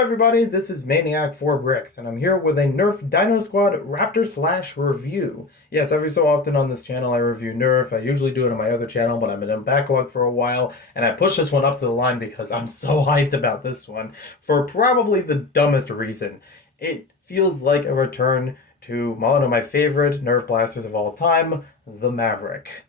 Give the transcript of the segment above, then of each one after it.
everybody, this is Maniac 4 Bricks, and I'm here with a NERF Dino Squad Raptor-Slash review. Yes, every so often on this channel I review NERF. I usually do it on my other channel, but I'm in a backlog for a while, and I pushed this one up to the line because I'm so hyped about this one for probably the dumbest reason. It feels like a return to one of my favorite NERF blasters of all time, the Maverick.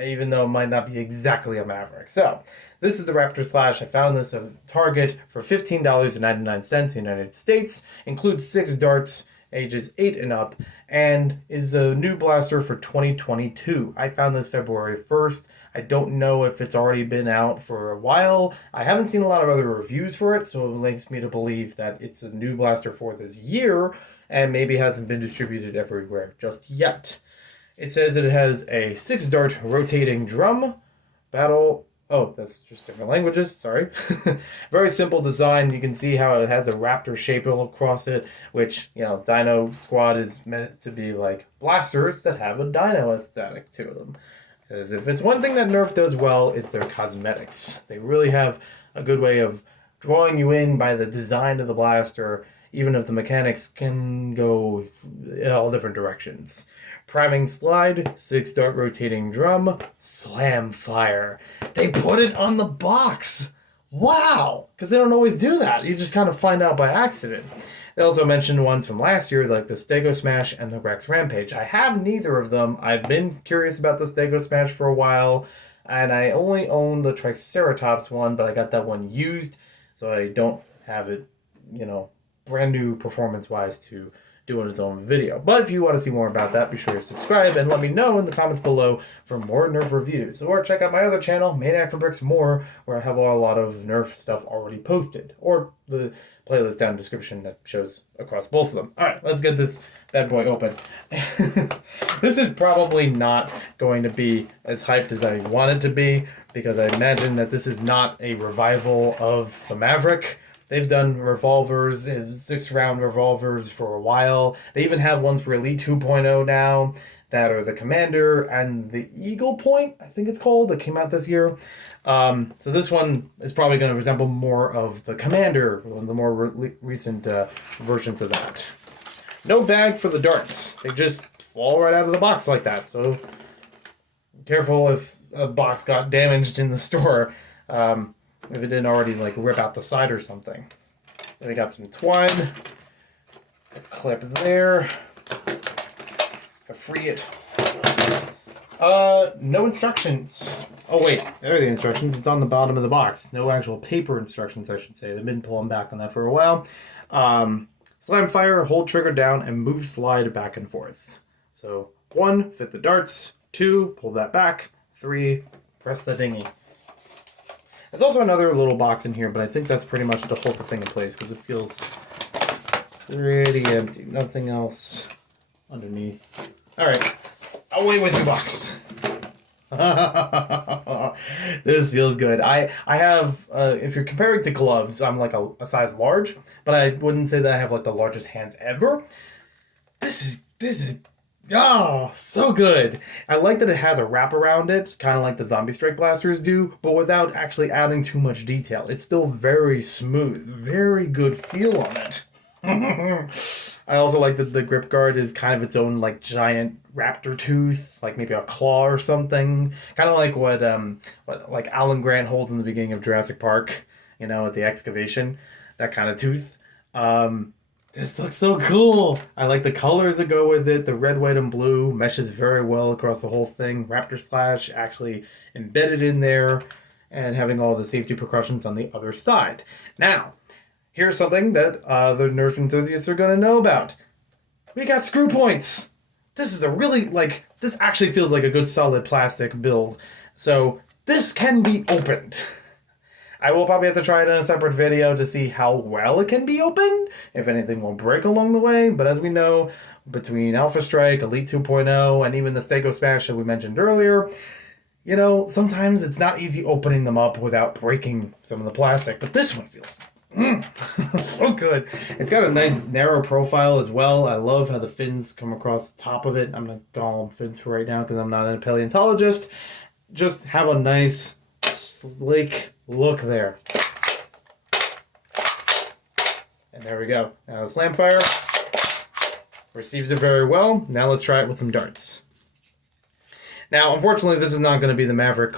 Even though it might not be exactly a Maverick. So, this is a Raptor-Slash. I found this at Target for $15.99 in the United States. Includes 6 darts, ages 8 and up, and is a new blaster for 2022. I found this February 1st. I don't know if it's already been out for a while. I haven't seen a lot of other reviews for it, so it makes me to believe that it's a new blaster for this year, and maybe hasn't been distributed everywhere just yet. It says that it has a 6-dart rotating drum, battle... Oh, that's just different languages, sorry. Very simple design. You can see how it has a raptor shape all across it, which, you know, Dino Squad is meant to be like blasters that have a dino aesthetic to them. Because if it's one thing that NERF does well, it's their cosmetics. They really have a good way of drawing you in by the design of the blaster, even if the mechanics can go in all different directions. Priming slide, 6-dart rotating drum, slam fire. They put it on the box! Wow! Because they don't always do that. You just kind of find out by accident. They also mentioned ones from last year, like the Stego Smash and the Rex Rampage. I have neither of them. I've been curious about the Stego Smash for a while, and I only own the Triceratops one, but I got that one used, so I don't have it, you know, brand new performance-wise to doing its own video. But if you want to see more about that, be sure to subscribe and let me know in the comments below for more NERF reviews. Or check out my other channel, Maniac for Bricks More, where I have a lot of NERF stuff already posted. Or the playlist down in the description that shows across both of them. Alright, let's get this bad boy open. This is probably not going to be as hyped as I want it to be, because I imagine that this is not a revival of the Maverick. They've done revolvers, 6-round revolvers for a while. They even have ones for Elite 2.0 now that are the Commander and the Eagle Point, I think it's called, that came out this year. So this one is probably going to resemble more of the Commander, one of the more recent versions of that. No bag for the darts. They just fall right out of the box like that. So careful if a box got damaged in the store. If it didn't already like rip out the side or something. Then we got some twine. A clip there. To free it. No instructions. Oh wait, there are the instructions. It's on the bottom of the box. No actual paper instructions, I should say. They've been pulling back on that for a while. Slam fire, hold trigger down, and move slide back and forth. So 1, fit the darts. 2, pull that back. 3, press the dinghy. There's also another little box in here, but I think that's pretty much to hold the thing in place because it feels pretty empty. Nothing else underneath. Alright, away with your box. This feels good. I have, if you're comparing to gloves, I'm like a size large, but I wouldn't say that I have like the largest hands ever. This is oh, so good. I like that it has a wrap around it, kind of like the Zombie Strike blasters do, but without actually adding too much detail. It's still very smooth, very good feel on it. I also like that the grip guard is kind of its own like giant raptor tooth, like maybe a claw or something. Kind of like what like Alan Grant holds in the beginning of Jurassic Park, you know, at the excavation, that kind of tooth. This looks so cool. I like the colors that go with it. The red, white, and blue meshes very well across the whole thing. Raptor-Slash actually embedded in there and having all the safety precautions on the other side. Now, here's something that the NERF enthusiasts are going to know about. We got screw points. This is a really, like, this actually feels like a good solid plastic build. So this can be opened. I will probably have to try it in a separate video to see how well it can be opened, if anything will break along the way, but as we know, between Alpha Strike, Elite 2.0, and even the Stego Smash that we mentioned earlier, you know, sometimes it's not easy opening them up without breaking some of the plastic, but this one feels so good. It's got a nice narrow profile as well. I love how the fins come across the top of it. I'm going to call them fins for right now because I'm not a paleontologist. Just have a nice sleek look there. And there we go. Now the slam fire receives it very well. Now let's try it with some darts. Now, unfortunately, this is not going to be the Maverick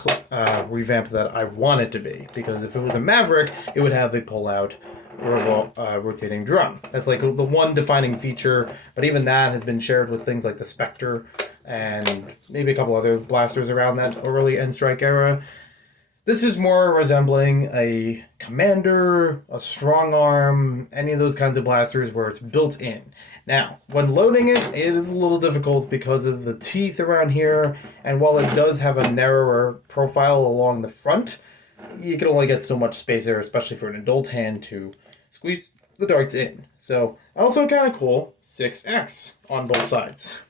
revamp that I want it to be, because if it was a Maverick, it would have a pull-out rotating drum. That's like the one defining feature, but even that has been shared with things like the Spectre and maybe a couple other blasters around that early N-Strike era. This is more resembling a Commander, a Strong Arm, any of those kinds of blasters where it's built in. Now, when loading it, it is a little difficult because of the teeth around here, and while it does have a narrower profile along the front, you can only get so much space there, especially for an adult hand to squeeze the darts in. So, also kind of cool, 6X on both sides,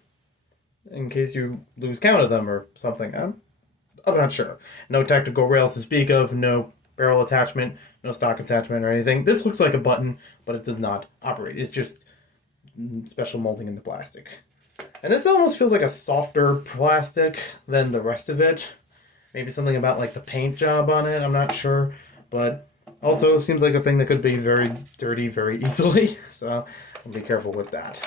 in case you lose count of them or something. I'm not sure. No tactical rails to speak of, no barrel attachment, no stock attachment or anything. This looks like a button, but it does not operate. It's just special molding in the plastic. And this almost feels like a softer plastic than the rest of it. Maybe something about like the paint job on it, I'm not sure. But also seems like a thing that could be very dirty very easily. So I'll be careful with that.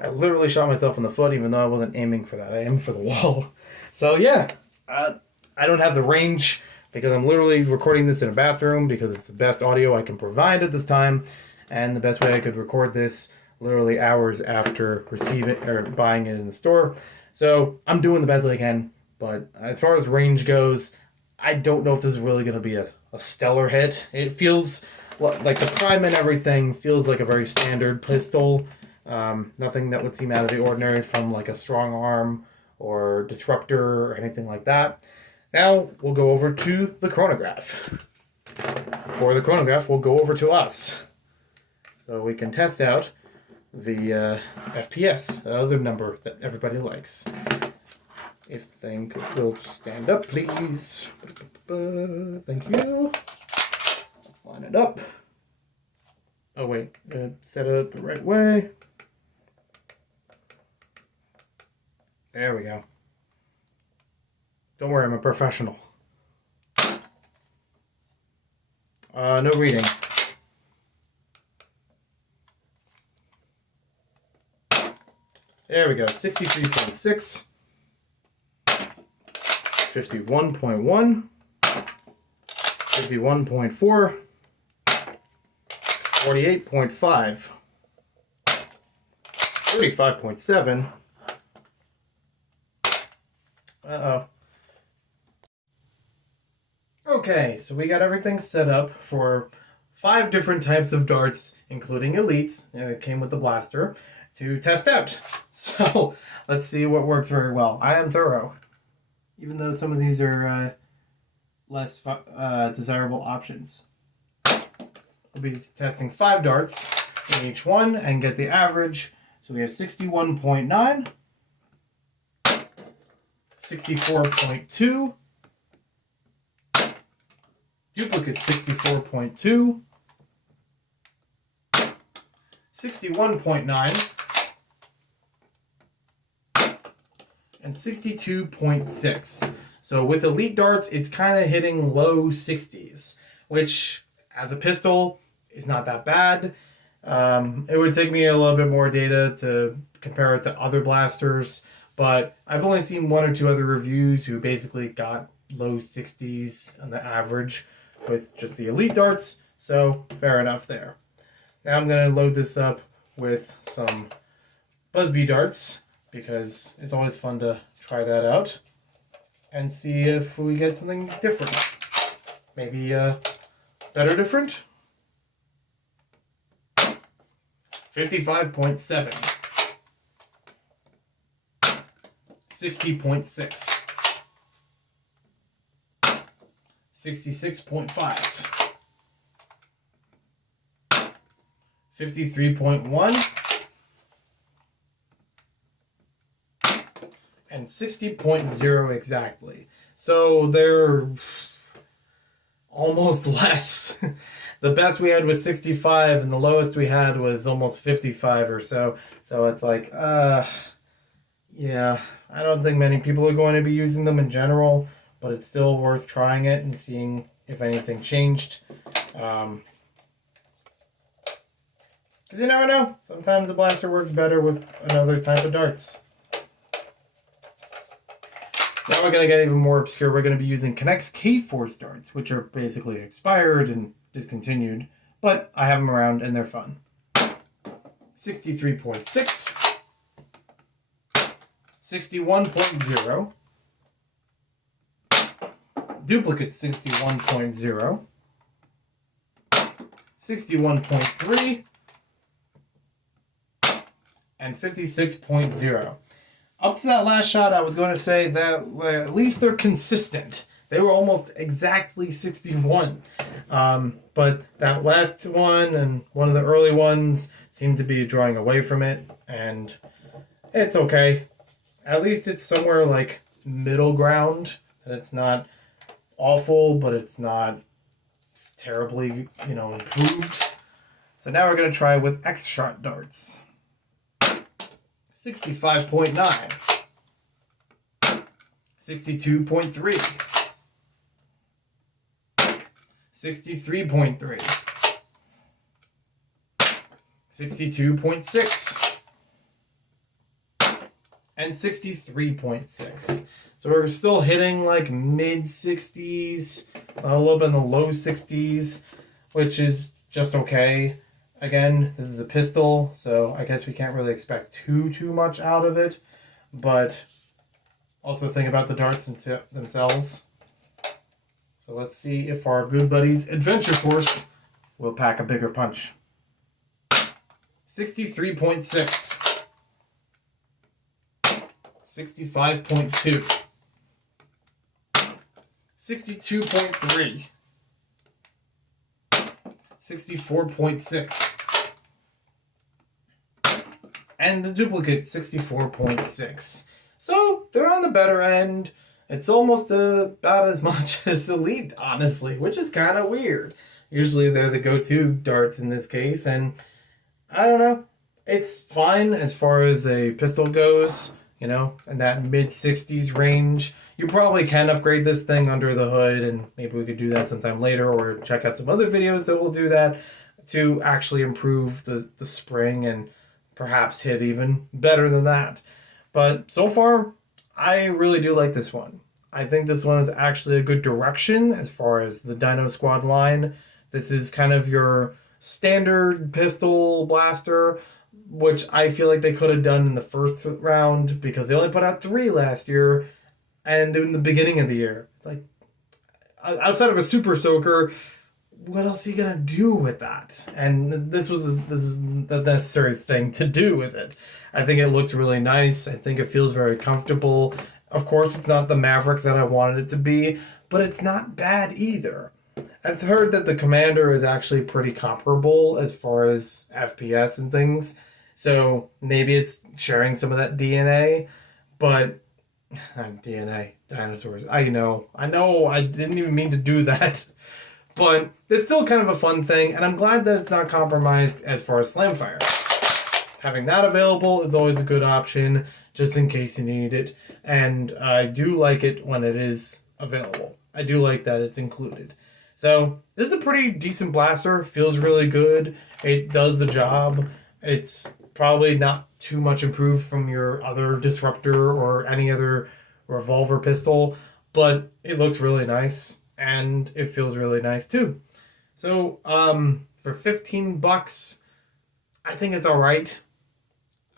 I literally shot myself in the foot even though I wasn't aiming for that. I aimed for the wall. So yeah, I don't have the range because I'm literally recording this in a bathroom because it's the best audio I can provide at this time. And the best way I could record this literally hours after receiving or buying it in the store. So I'm doing the best I can. But as far as range goes, I don't know if this is really going to be a stellar hit. It feels like the prime and everything feels like a very standard pistol. Nothing that would seem out of the ordinary from like a Strong Arm or Disruptor or anything like that. Now we'll go over to the chronograph. For the chronograph, we'll go over to us. So we can test out the FPS, the other number that everybody likes. If the thing will stand up, please. Thank you. Let's line it up. Oh wait, set it the right way. There we go. Don't worry, I'm a professional. No reading. There we go, 63.6, 51.1, 51.4, 48.5, 35.7. Uh-oh. Okay, so we got everything set up for 5 different types of darts, including elites, that came with the blaster, to test out. So let's see what works very well. I am thorough, even though some of these are less desirable options. We'll be testing 5 darts in each one and get the average. So we have 61.9, 64.2, duplicate 64.2, 61.9, and 62.6. So with elite darts, it's kind of hitting low 60s, which as a pistol is not that bad. It would take me a little bit more data to compare it to other blasters, but I've only seen 1 or 2 other reviews who basically got low 60s on the average with just the elite darts, so fair enough there. Now I'm going to load this up with some Busby darts, because it's always fun to try that out and see if we get something different. Maybe better different? 55.7, 60.6, 66.5, 53.1, and 60.0 exactly. So they're almost less. The best we had was 65, and the lowest we had was almost 55 or so. So it's like, yeah, I don't think many people are going to be using them in general, but it's still worth trying it and seeing if anything changed. Because you never know. Sometimes a blaster works better with another type of darts. Now we're going to get even more obscure. We're going to be using Connect's K-Force darts, which are basically expired and discontinued, but I have them around and they're fun. 63.6, 61.0, duplicate 61.0, 61.3, and 56.0. Up to that last shot, I was going to say that at least they're consistent. They were almost exactly 61. But that last one and one of the early ones seem to be drawing away from it, and it's okay. At least it's somewhere like middle ground, and it's not awful, but it's not terribly, improved. So now we're going to try with X-Shot darts. 65.9, 62.3, 63.3, 62.6, and 63.6. So we're still hitting like mid 60s, a little bit in the low 60s, which is just okay. Again, this is a pistol, so I guess we can't really expect too much out of it, but also think about the darts themselves. So let's see if our good buddies Adventure Force will pack a bigger punch. 63.6, 65.2, 62.3, 64.6, and the duplicate 64.6. So they're on the better end. It's almost about as much as Elite, honestly, which is kind of weird. Usually they're the go-to darts in this case, and I don't know. It's fine as far as a pistol goes, in that mid-60s range. You probably can upgrade this thing under the hood, and maybe we could do that sometime later, or check out some other videos that will do that to actually improve the spring and perhaps hit even better than that. But so far, I really do like this one. I think this one is actually a good direction as far as the Dino Squad line. This is kind of your standard pistol blaster, which I feel like they could have done in the first round because they only put out 3 last year and in the beginning of the year. It's like, outside of a Super Soaker, what else are you gonna do with that? And this is the necessary thing to do with it. I think it looks really nice. I think it feels very comfortable. Of course, it's not the Maverick that I wanted it to be, but it's not bad either. I've heard that the Commander is actually pretty comparable as far as FPS and things, so maybe it's sharing some of that DNA, but DNA, dinosaurs. I know, I didn't even mean to do that. But it's still kind of a fun thing, and I'm glad that it's not compromised as far as Slamfire. Having that available is always a good option, just in case you need it, and I do like it when it is available. I do like that it's included. So this is a pretty decent blaster, feels really good, it does the job. It's probably not too much improved from your other Disruptor or any other revolver pistol, but it looks really nice. And it feels really nice too. So for $15, I think it's all right.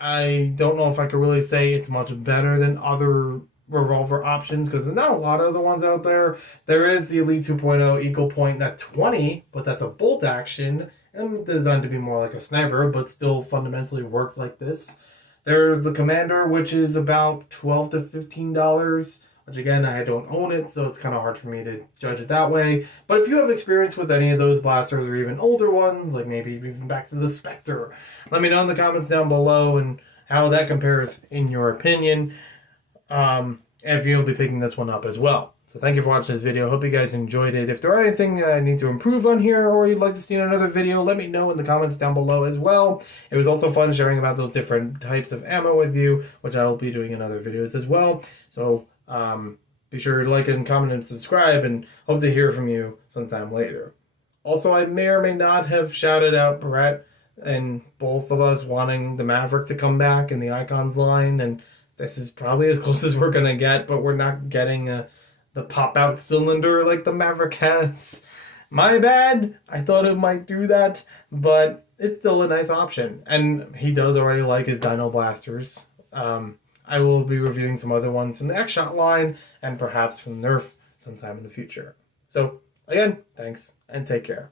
I don't know if I could really say it's much better than other revolver options because there's not a lot of other ones out there. There is the Elite 2.0 Eagle Point at 20, but that's a bolt action and designed to be more like a sniper, but still fundamentally works like this. There's the Commander, which is about $12 to $15. Which again, I don't own it, so it's kind of hard for me to judge it that way. But if you have experience with any of those blasters or even older ones, like maybe even back to the Spectre, let me know in the comments down below and how that compares in your opinion. And if you'll be picking this one up as well. So thank you for watching this video. Hope you guys enjoyed it. If there are anything I need to improve on here or you'd like to see in another video, let me know in the comments down below as well. It was also fun sharing about those different types of ammo with you, which I will be doing in other videos as well. So be sure to like and comment and subscribe, and hope to hear from you sometime later. Also, I may or may not have shouted out Brett and both of us wanting the Maverick to come back in the Icons line, and this is probably as close as we're gonna get, but we're not getting the pop-out cylinder like the Maverick has. My bad. I thought it might do that, but it's still a nice option. And he does already like his Dino Blasters. I will be reviewing some other ones from the X-Shot line and perhaps from NERF sometime in the future. So, again, thanks and take care.